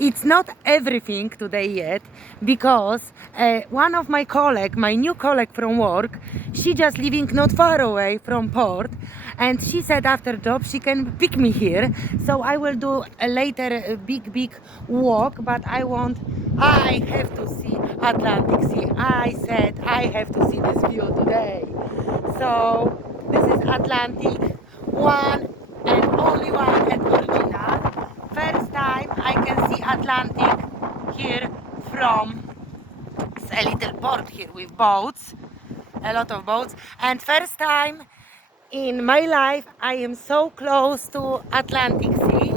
It's not everything today yet because one of my colleague, my new colleague from work, she just living not far away from port, and she said after job she can pick me here. So I will do later a big walk, but I have to see Atlantic Sea. I said I have to see this view today. So this is Atlantic, one and only one and original. First time I can see Atlantic here from a little port here with boats, a lot of boats, and first time in my life I am so close to Atlantic Sea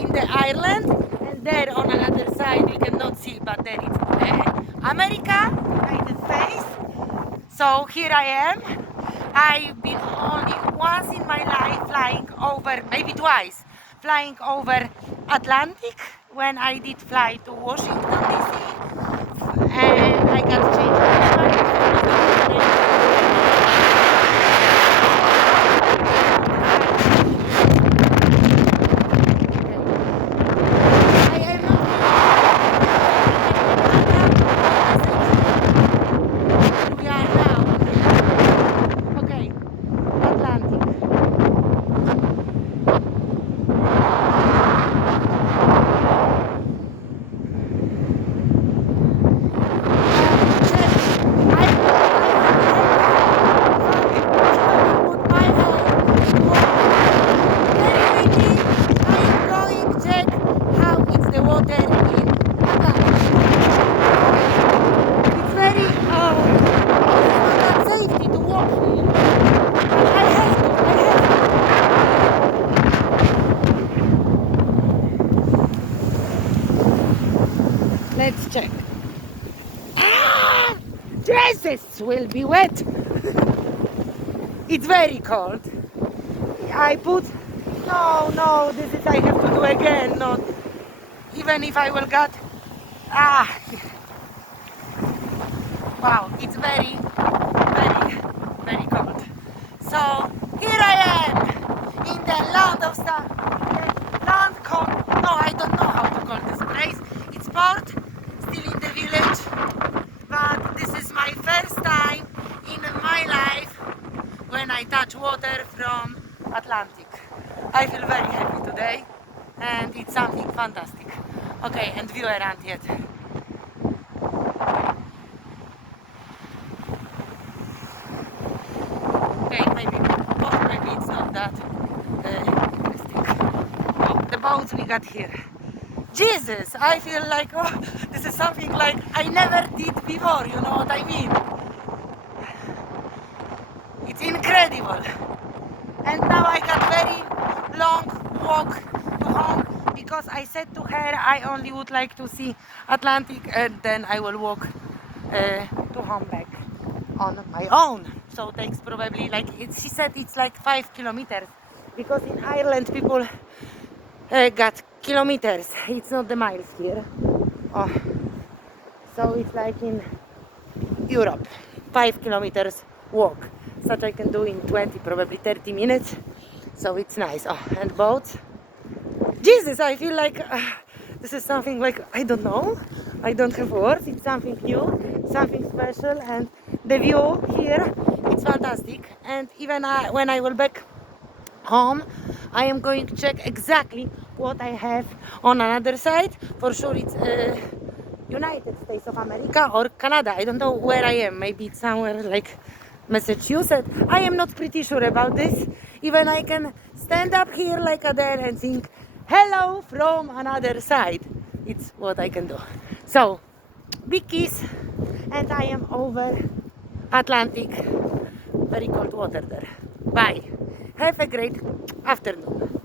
in the Ireland, and there on another side we cannot see, but there is America, United States. So here I am. I've been only once in my life flying over, maybe twice, flying over Atlantic when I did fly to Washington DC, and I got changed. We are now. Okay, Atlantic. Let's check. Ah! Dresses will be wet. It's very cold. I put no, this is I have to do again, not even if I will get wow, it's very cold. So here I am in the land of land called, no, I don't know how to call this place. It's port, still in the village, but this is my first time in my life when I touch water from Atlantic. I feel very happy today, and it's something fantastic. Okay, and view around yet. Okay, maybe it's not that interesting. Oh, the boats we got here. Jesus, I feel like, oh, this is something like I never did before, you know what I mean? It's incredible. And now I got very long walk to home because I said to her I only would like to see Atlantic, and then I will walk to home back on my own. So takes probably like, she said it's like 5 kilometers because in Ireland people got kilometers, it's not the miles here. Oh. So it's like in Europe, 5 kilometers walk, such I can do in 20, probably 30 minutes. So it's nice. Oh, and boats. Jesus, I feel like this is something like, I don't know, I don't have words. It's something new, something special, and the view here, it's fantastic. And even when I will back home, I am going to check exactly what I have on another side. For sure it's United States of America or Canada. I don't know where I am. Maybe it's somewhere like Massachusetts. I am not pretty sure about this. Even I can stand up here like Adele and sing hello from another side. It's what I can do. So, big kiss, and I am over Atlantic. Very cold water there. Bye. Have a great afternoon.